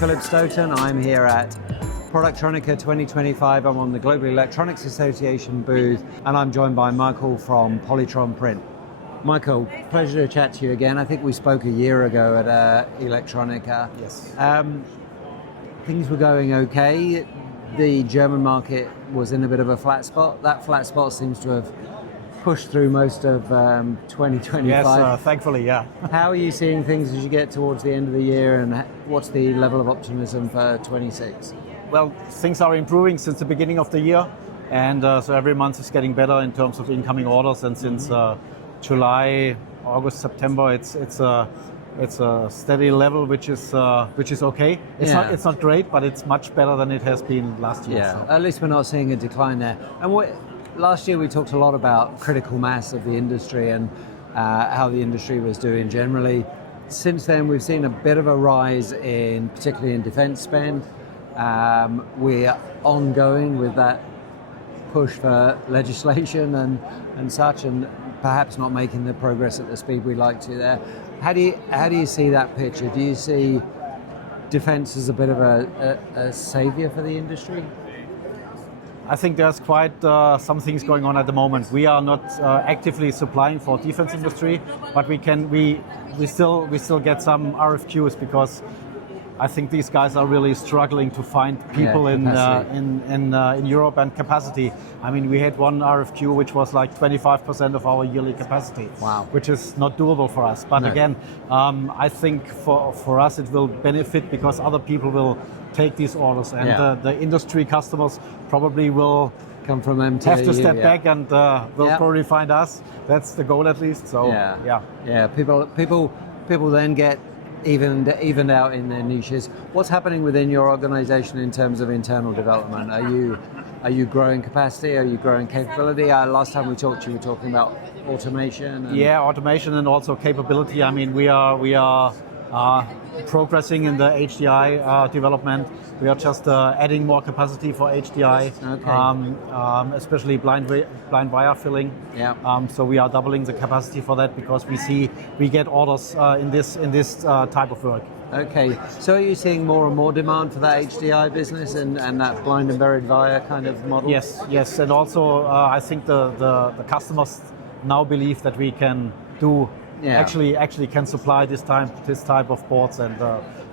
Philip Stoughton. I'm here at Productronica 2025. I'm on the Global Electronics Association booth, and I'm joined by Michael from Polytron Print. Michael, pleasure to chat to you again. I think we spoke a year ago at Electronica. Yes. Things were going okay. The German market was in a bit of a flat spot. That flat spot seems to have pushed through most of 2025. Yes, thankfully, yeah. How are you seeing things as you get towards the end of the year, and what's the level of optimism for 26? Well, things are improving since the beginning of the year, and so every month is getting better in terms of incoming orders. And since July, August, September, it's a steady level, which is okay. It's not great, but it's much better than it has been last year. Yeah, so. At least we're not seeing a decline there. And last year we talked a lot about critical mass of the industry and how the industry was doing generally. Since then, we've seen a bit of a rise particularly in defense spend. We're ongoing with that push for legislation and such, and perhaps not making the progress at the speed we'd like to there. How do you see that picture? Do you see defense as a bit of a savior for the industry? I think there's quite some things going on at the moment. We are not actively supplying for defense industry, but we still get some RFQs, because I think these guys are really struggling to find people in Europe and capacity. I mean, we had one RFQ which was like 25% of our yearly capacity, wow, which is not doable for us. But again, I think for us it will benefit, because other people will take these orders, and the industry customers probably will come from MTU, have to step back and will probably find us. That's the goal, at least. So people then get evened out in their niches. What's happening within your organization in terms of internal development? Are you growing capacity? Are you growing capability? Last time we talked, you were talking about automation. Automation and also capability. I mean, we are progressing in the HDI development. We are just adding more capacity for HDI, especially blind wire filling. Yeah. So we are doubling the capacity for that, because we get orders in this type of work. Okay, so are you seeing more and more demand for that HDI business and that blind and buried wire kind of model? Yes, and also I think the customers now believe that we can do. Actually can supply this type of boards, and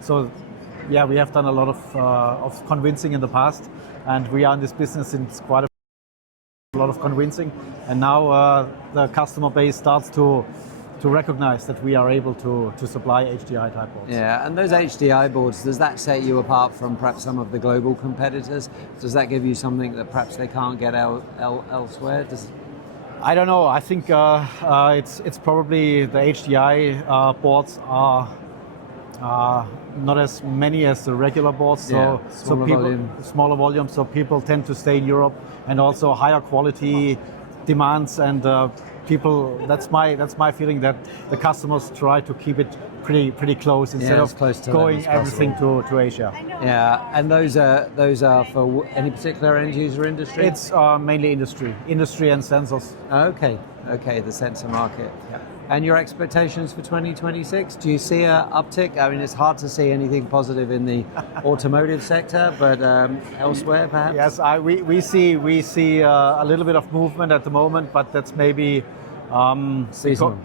so we have done a lot of convincing in the past, and we are in this business since quite a lot of convincing, and now the customer base starts to recognize that we are able to supply HDI type boards. Yeah, and those HDI boards, does that set you apart from perhaps some of the global competitors? Does that give you something that perhaps they can't get elsewhere? I don't know. I think it's probably the HDI boards are not as many as the regular boards, so smaller volume. So people tend to stay in Europe, and also higher quality demands, and people. That's my feeling, that the customers try to keep it pretty close instead of going everything to Asia. Yeah, and those are for any particular end user industry? It's mainly industry and sensors. Okay, the sensor market. Yeah. And your expectations for 2026? Do you see an uptick? I mean, it's hard to see anything positive in the automotive sector, but elsewhere perhaps? Yes, we see a little bit of movement at the moment, but that's maybe seasonal.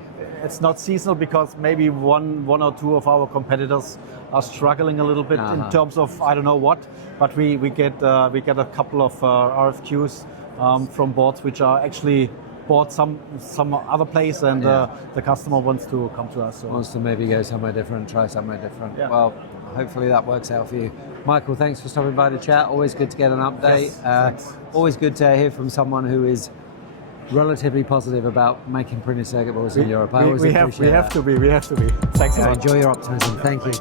It's not seasonal, because maybe one or two of our competitors are struggling a little bit in terms of I don't know what, but we get a couple of RFQs from boards which are actually bought some other place, and the customer wants to come to us. So. Wants to maybe go somewhere different, try somewhere different. Yeah. Well, hopefully that works out for you. Michael, thanks for stopping by to chat. Always good to get an update. Yes, always good to hear from someone who is relatively positive about making printed circuit boards in Europe. I always appreciate that. We have to be. Thanks a lot. Enjoy your optimism. Thank you.